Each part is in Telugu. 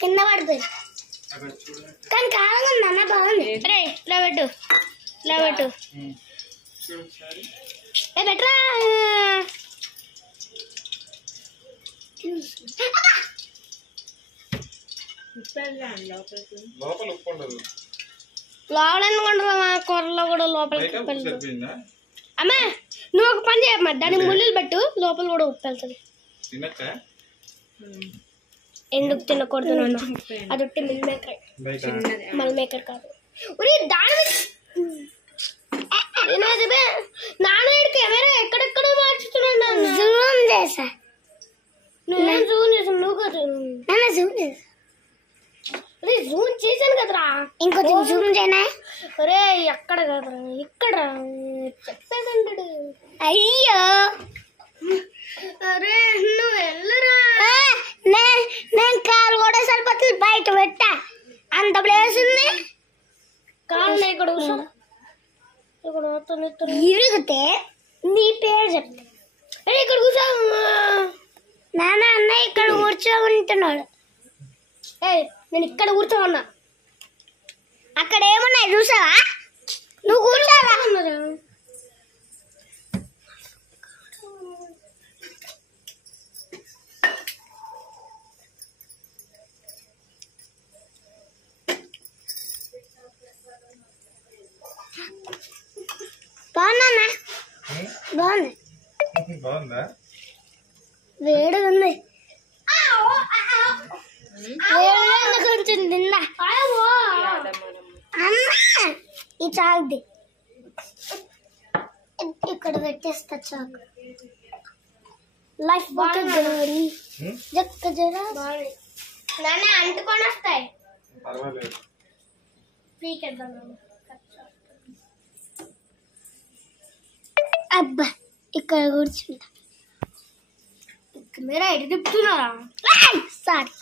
కింద పడుతుంది కానీ కాలంగా ఉందన్న బాగుంది రే ఇలా పెట్టు బెటరా లోపల ఎందుకుంటారా కూరలో కూడా లోపలికి అమ్మా నువ్వు ఒక పని చేయమ్మా దానికి ముళ్ళులు పెట్టు లోపల కూడా ఉప్పు వెళ్తుంది ఎందుకు తినకూడదు నాన్న అది ఒట్టి మిల్ మేకర్ కాదు దాని నాన్న కెమెరా ఎక్కడెక్కడ మార్చుతున్నాను జూమ్ చేసా నువ్వు జూమ్ చేసాను నువ్వు కదా జూమ్ చేసా అదే జూమ్ చేశాను కదరా ఇంకొంచెం జూమ్ చేయనా అరే ఎక్కడ కదరా ఇక్కడ చెప్పేదంటాడు అయ్యో అరే నువ్వు వెళ్ళరా నేను కాలు కూడా సరిపోతుంది బయట పెట్టా అంత ప్లేస్ ఉంది కాలు ఇక్కడ ఇరిగితే నీ పేరు చెప్తా అరే ఇక్కడ కూర్చో నాన్న అన్న ఇక్కడ కూర్చోమంటున్నాడు నేను ఇక్కడ కూర్చోమన్నా అక్కడ ఏమున్నాయి చూసావా నువ్వు కూర్చోవా బాగుందా వేడిగా ఉంది కొంచెం తిన్నా ఈ చాకుది ఇక్కడ పెట్టేస్తా చాకు లైఫ్ బాగా జక్క జరా నాన్న అంటుకొని వస్తాయి అబ్బా ఇక్కడ కూర్చుంటా కెమెరా ఎటు తిప్పుతున్నారా సారీ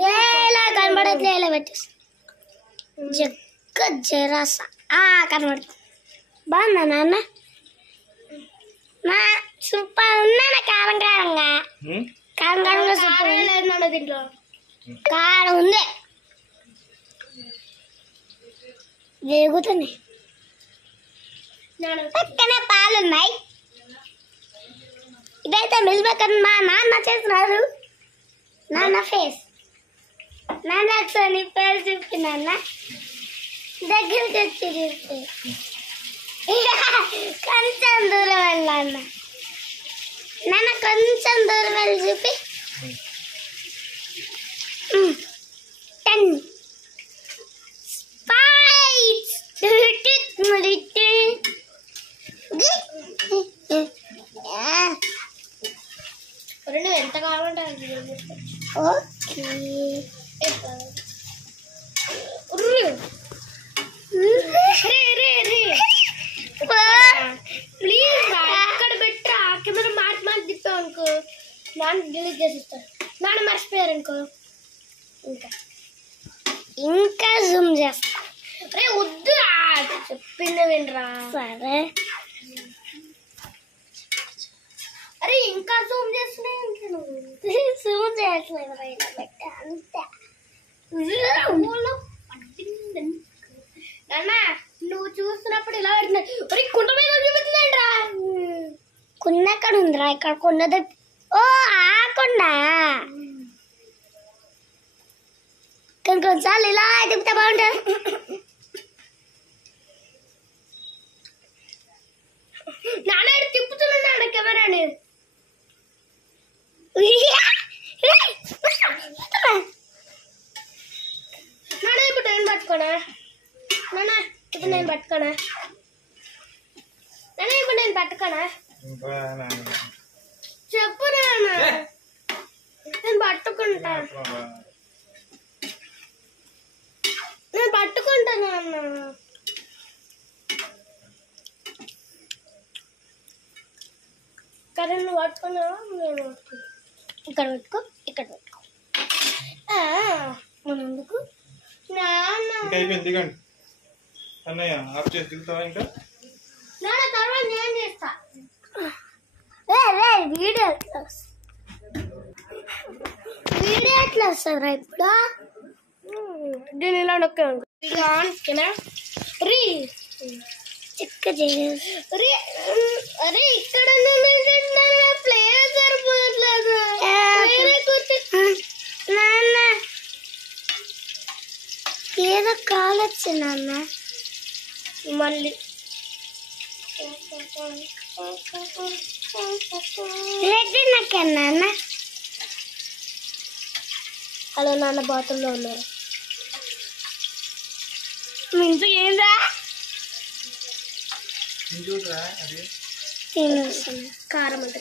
ఎలా కనబడట్లే ఎలా పెట్టేస్తా జక్క జరాస కనబడుతుంది బాగుందా నాన్న నా సూపర్ ఉందా కారం కారంగా సూపర్ లేదు దీంట్లో కారం ఉంది వేగుతుంది పక్కనే పాలున్నాయి ఇదైతే మిల్ మేకర్ మా నాన్న చేస్తున్నారు నాన్న ఫేస్ నాన్న ఒకసారి నీ పేరు చూపి నాన్న దగ్గరికి వచ్చి చూపి కొంచెం దూరం వెళ్ళాన్న నాన్న కొంచెం దూరం వెళ్ళి చూపి 10 స్పైట్స్ రెండు ఎంత కావాలంటే ఓకే ప్లీజ్ ఇక్కడ పెట్టా కెమెరా మాట తిప్పావు అనుకో నాన్న డిలీట్ చేసిస్తాను నాన్న మర్చిపోయారు అనుకో ఇంకా జూమ్ చేస్తా అరే వద్దు చెప్పింది వినరా సరే అరే ఇంకా జూమ్ చేస్తున్నాయి జూమ్ చేయట్లేదు అంతే నాన్న నువ్వు చూస్తున్నప్పుడు ఇలా పెడుతున్నాయి కుండ మీద చూపించలేండిరా కుండ ఎక్కడ ఉందిరా ఇక్కడ కుండ ఓ ఆకుండా కొన్నిసార్లు ఇలా తిప్పుతా బాగుంటుంది నాన్న తిప్పుతున్నాడు కెమెరాని నాన్న ఇప్పుడు నేను పట్టుకోనా నాన్న ఇప్పుడు నేను పట్టుకోనా నాన్న ఇప్పుడు నేను పట్టుకోనా చెప్పు నాన్న నేను పట్టుకుంటా నేను పట్టుకుంటాను అన్న కానీ నువ్వు పట్టుకున్నా నేను ఇక్కడ పెట్టుకో ఇక్కడ పెట్టుకో మనందుకు నాన్న అన్నయ్య ఆఫ్ చేసి దిగుతావా ఇంకా నాన్న తర్వాత నేను చేస్తా వీడియో ఎట్లా వస్తారా ఇప్పుడు దీని ఇలా నొక్కా రీ చిక్క చేసి అరే ఇక్కడ ప్లేయర్ సరిపోవట్లేదు నాన్న ఏదో కాల్ వచ్చి నాన్న మళ్ళీ రెడ్డి నాకే నాన్న హలో నాన్న బాత్రూంలో ఉన్నారు మించు ఏందా చూడరా అది తినేస్తున్నా కారం అంటే